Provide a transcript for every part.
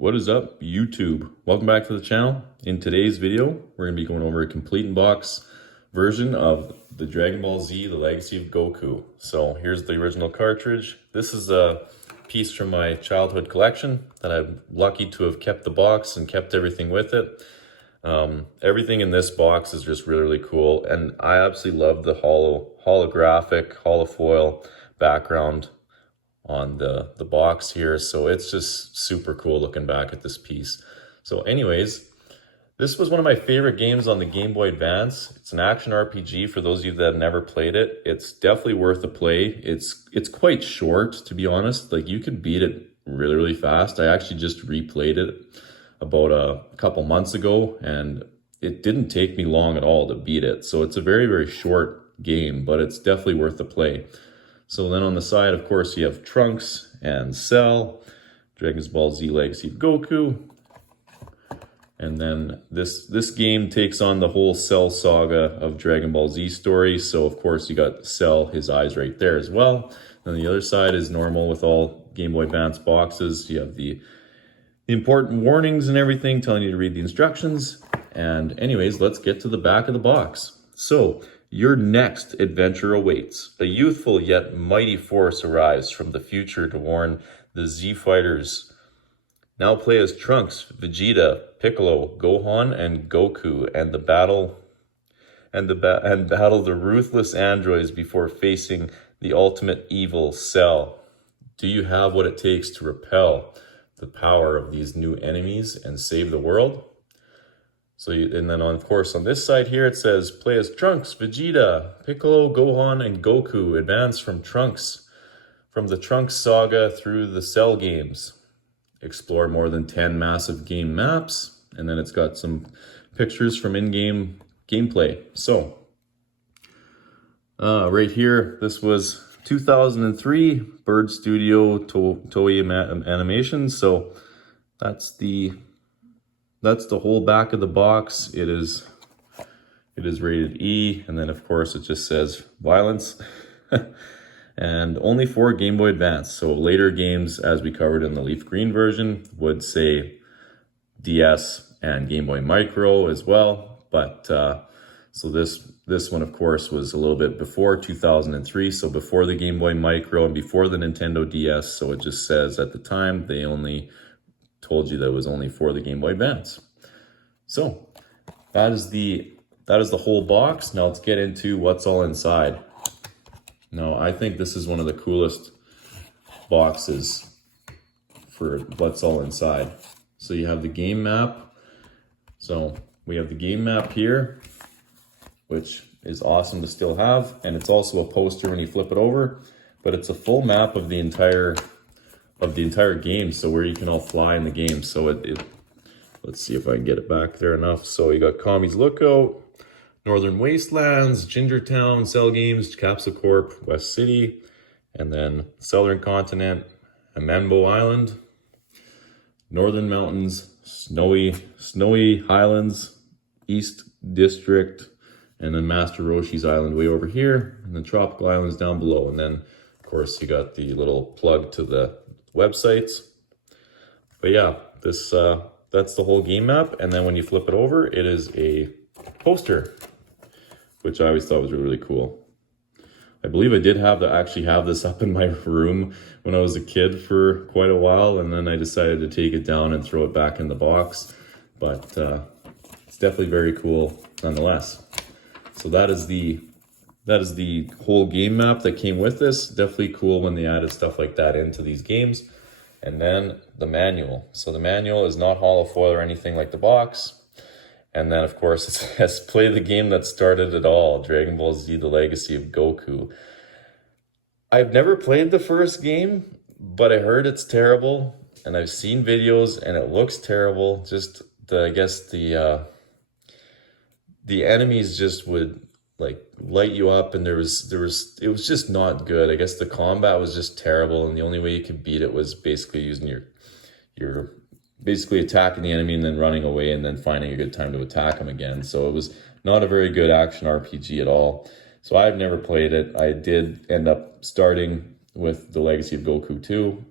What is up, YouTube? Welcome back to the channel. In today's video, we're going to be going over a complete in-box version of the Dragon Ball Z, The Legacy of Goku. So here's the original cartridge. This is a piece from my childhood collection that I'm lucky to have kept the box and kept everything with it. Everything in this box is just really, really cool. And I absolutely love the holographic, holofoil background on the box here. So it's just super cool looking back at this piece. So anyways, this was one of my favorite games on the Game Boy Advance. It's an action RPG for those of you that have never played it. It's definitely worth a play. It's quite short, to be honest. Like, you could beat it really, really fast. I actually just replayed it about a couple months ago, and it didn't take me long at all to beat it. So it's a very, very short game, but it's definitely worth the play. So then on the side, of course, you have Trunks and Cell, Dragon Ball Z Legacy of Goku. And then this game takes on the whole Cell saga of Dragon Ball Z story. So of course you got Cell, his eyes right there as well. Then the other side is normal with all Game Boy Advance boxes. You have the important warnings and everything telling you to read the instructions. And anyways, let's get to the back of the box. So your next adventure awaits. A youthful yet mighty force arrives from the future to warn the Z fighters. Now play as Trunks, Vegeta, Piccolo, Gohan, and Goku, and battle the ruthless androids before facing the ultimate evil, Cell. Do you have what it takes to repel the power of these new enemies and save the world? So, and then of course on this side here it says play as Trunks, Vegeta, Piccolo, Gohan, and Goku. Advance from the Trunks saga through the Cell games. Explore more than 10 massive game maps, and then it's got some pictures from in-game gameplay. So, right here, this was 2003 Bird Studio Toei Animation. So that's the whole back of the box. It is rated E, and then of course it just says violence. And only for Game Boy Advance. So later games, as we covered in the leaf green version, would say DS and Game Boy Micro as well. But so this one, of course, was a little bit before 2003. So before the Game Boy Micro and before the Nintendo DS. So it just says at the time they only told you that it was only for the Game Boy Advance. So that is the whole box. Now let's get into what's all inside. Now, I think this is one of the coolest boxes for what's all inside. So you have the game map. So we have the game map here, which is awesome to still have. And it's also a poster when you flip it over, but it's a full map of the entire game. So where you can all fly in the game. So let's see if I can get it back there enough. So you got Kami's Lookout, Northern Wastelands, Gingertown, Cell Games, Capsule Corp, West City, and then Southern Continent, Amembo Island, Northern Mountains, Snowy Highlands, East District, and then Master Roshi's Island way over here, and then Tropical Islands down below. And then, of course, you got the little plug to the websites. But yeah, that's the whole game map. And then when you flip it over, it is a poster, which I always thought was really, really cool. I believe I did actually have this up in my room when I was a kid for quite a while, and then I decided to take it down and throw it back in the box. But it's definitely very cool nonetheless. So that is the whole game map that came with this. Definitely cool when they added stuff like that into these games. And then the manual. So the manual is not holofoil or anything like the box. And then, of course, it says, play the game that started it all, Dragon Ball Z, The Legacy of Goku. I've never played the first game, but I heard it's terrible, and I've seen videos, and it looks terrible. Just, I guess, the enemies just would, like, light you up, and it was just not good. I guess the combat was just terrible, and the only way you could beat it was basically using your basically attacking the enemy and then running away and then finding a good time to attack them again. So it was not a very good action RPG at all. So I've never played it. I did end up starting with The Legacy of Goku 2.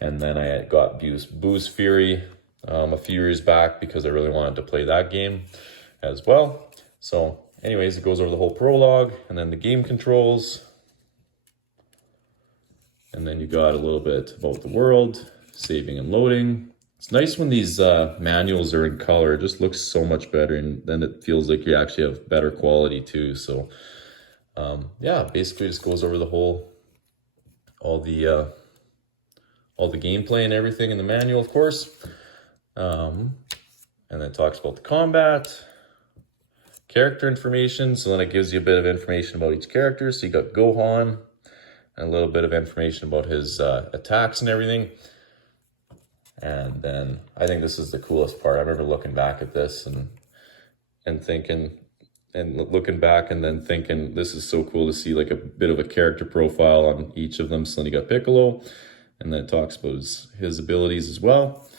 And then I got Boo's Fury a few years back because I really wanted to play that game as well. So anyways, it goes over the whole prologue and then the game controls. And then you got a little bit about the world, saving and loading. It's nice when these manuals are in color. It just looks so much better, and then it feels like you actually have better quality too. So yeah, basically just goes over the whole, all the gameplay and everything in the manual, of course. And then talks about the combat, character information. So then it gives you a bit of information about each character. So you got Gohan, and a little bit of information about his attacks and everything. And then I think this is the coolest part. I remember looking back at this and thinking, and looking back and then thinking, this is so cool to see like a bit of a character profile on each of them. So then you got Piccolo, and then it talks about his abilities as well.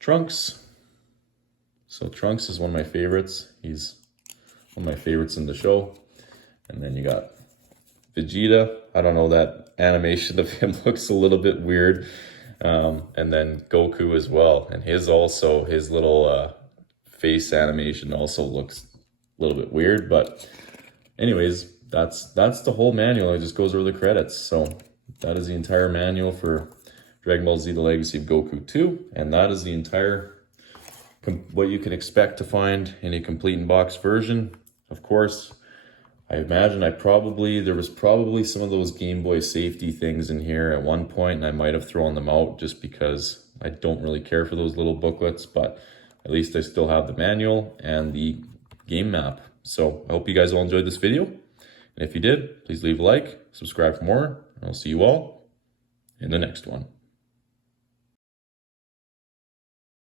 Trunks. So Trunks is one of my favorites. He's one of my favorites in the show. And then you got Vegeta. I don't know, that animation of him looks a little bit weird. And then Goku as well. And his little face animation also looks a little bit weird. But anyways, that's the whole manual. It just goes over the credits. So that is the entire manual for Dragon Ball Z: The Legacy of Goku 2. And that is the entire, what you can expect to find in a complete in-box version. Of course, I imagine there was probably some of those Game Boy safety things in here at one point, and I might have thrown them out just because I don't really care for those little booklets, but at least I still have the manual and the game map. So I hope you guys all enjoyed this video. And if you did, please leave a like, subscribe for more, and I'll see you all in the next one.